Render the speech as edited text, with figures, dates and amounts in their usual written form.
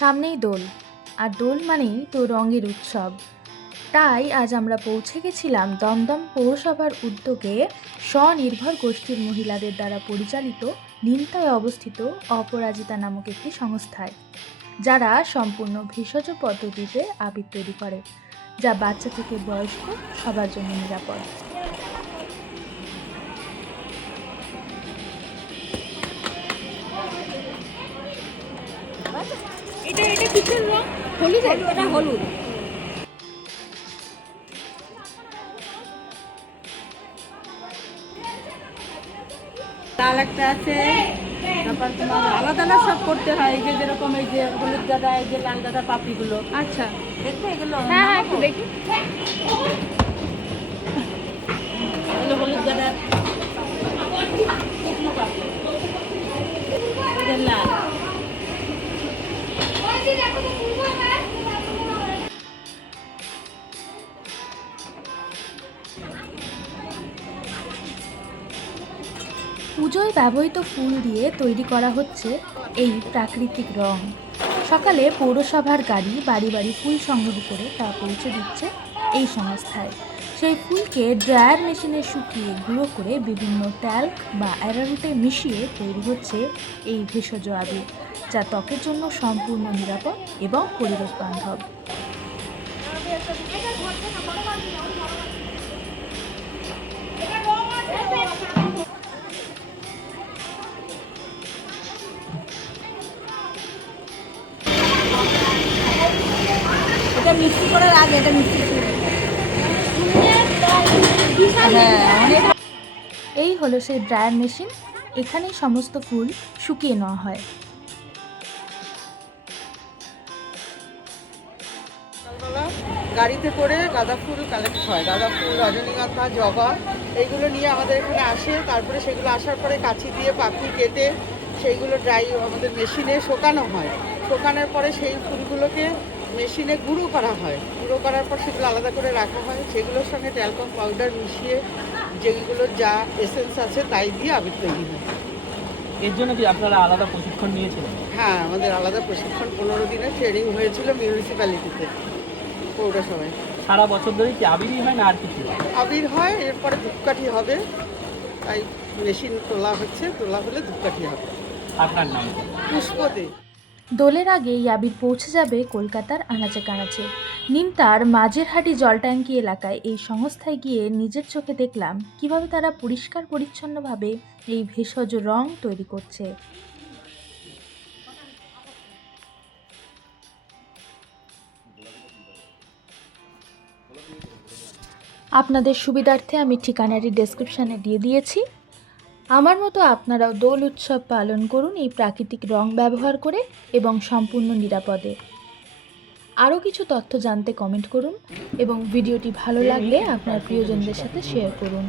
সামনেই দোল, আর দোল মানেই তো রঙের উৎসব। তাই আজ আমরা পৌঁছে গেছিলাম দমদম পৌরসভার উদ্যোগে স্বনির্ভর গোষ্ঠীর মহিলাদের দ্বারা পরিচালিত নিমতায় অবস্থিত অপরাজিতা নামক একটি সংস্থায়, যারা সম্পূর্ণ ভেষজ পদ্ধতিতে আবির তৈরি করে, যা বাচ্চা থেকে বয়স্ক সবার জন্য নিরাপদ। এটা কিসের রং? হলুদ। এটা হলুদ। লাল একটা আছে, তারপর তোমার আলাদা আলাদা সব করতে হয়। এই যে যেরকম এই যে হলুদ গাঁদা, এই যে লাল গাঁদা পাপড়িগুলো। আচ্ছা, দেখবে এগুলো? হ্যাঁ, একটু দেখি। এগুলো হলুদ গাঁদা, লাল। পুজোয় ব্যবহৃত ফুল দিয়ে তৈরি করা হচ্ছে এই প্রাকৃতিক রং। সকালে পৌরসভার গাড়ি বাড়ি বাড়ি ফুল সংগ্রহ করে তা পৌঁছে দিচ্ছে এই সংস্থায়। সেই ফুলকে ড্রায়ার মেশিনে শুকিয়ে গুঁড়ো করে বিভিন্ন ট্যাল্ক বা অ্যারারুটে মিশিয়ে তৈরি হচ্ছে এই ভেষজ আবির, যা ত্বকের জন্য সম্পূর্ণ নিরাপদ এবং পরিবেশ বান্ধব। এটা মিক্সি করার আগে এটা মিক্সি করে। হ্যাঁ, এই হলো সেই ড্রায়ার মেশিন। এখানেই সমস্ত ফুল শুকিয়ে নেওয়া হয়। গাড়িতে করে গাঁদা ফুল কালেক্ট হয়। গাঁদা ফুল, রজনীগন্ধা, জবা এইগুলো নিয়ে আমাদের এখানে আসে। তারপরে সেগুলো আসার পরে কাঁচি দিয়ে পাখি কেটে সেইগুলো ড্রাই আমাদের মেশিনে শোকানো হয়। শোকানোর পরে সেই ফুলগুলোকে মেশিনে গুঁড়ো করা হয়। গুঁড়ো করার পর সেগুলো আলাদা করে রাখা হয়। সেগুলোর সঙ্গে ট্যালকম পাউডার মিশিয়ে যেগুলো যা এসেন্স আছে তাই দিয়ে আবির তৈরি হয়। এর জন্য কি আপনারা আলাদা প্রশিক্ষণ নিয়েছিলেন? হ্যাঁ, আমাদের আলাদা প্রশিক্ষণ 15 দিনের ট্রেনিং হয়েছিল মিউনিসিপ্যালিটিতে, পৌরসভায়। সারা বছর ধরে কি আবিরই হয় না আর কিছু? আবির হয়, এরপরে ধূপকাঠি হবে। তাই মেশিন তোলা হচ্ছে, তোলা হলে ধূপকাঠি হবে। আপনার নাম? পুষ্পদে। দোলের আগে এই আবির পৌঁছে যাবে কলকাতার আনাচে কানাচে। নিমতার মাঝেরহাটি জলট্যাঙ্কি এলাকায় এই সংস্থায় গিয়ে নিজের চোখে দেখলাম কিভাবে তারা পরিষ্কার পরিচ্ছন্নভাবে এই ভেষজ রং তৈরি করছে। আপনাদের সুবিধার্থে আমি ঠিকানাটি ডেসক্রিপশানে দিয়ে দিয়েছি। আমার মতো আপনারাও দোল উৎসব পালন করুন এই প্রাকৃতিক রং ব্যবহার করে এবং সম্পূর্ণ নিরাপদে। আরও কিছু তথ্য জানতে কমেন্ট করুন এবং ভিডিওটি ভালো লাগলে আপনার প্রিয়জনদের সাথে শেয়ার করুন।